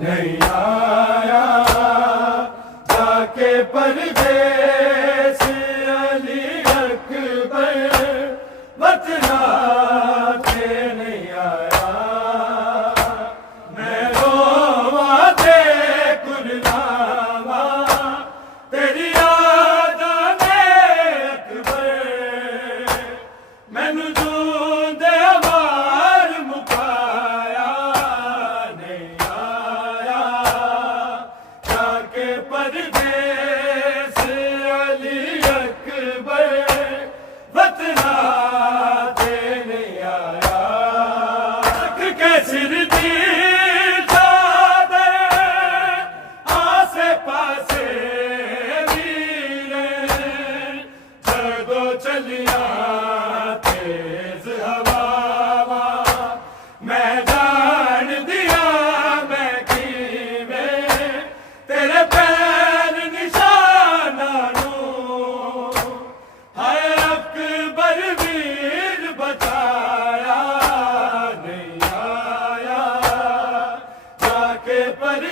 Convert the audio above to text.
नहीं आया जाके परदेस अली अकबर बतना के नहीं आया। मैं रोवा दे कुर्बाना तेरी याद में अकबर मैनू जूंदे वार मुकाया नहीं आया जाके परदेस अली अकबर बतना दे नहीं आया। रख के सिर दी चादर आसे पासे वीरे जदों चलिया तेज हवावा मैं जान दिया मैं किवें तेरे पैर निशाना नूं हाय अकबर वीर बचाया नहीं आया जाके पर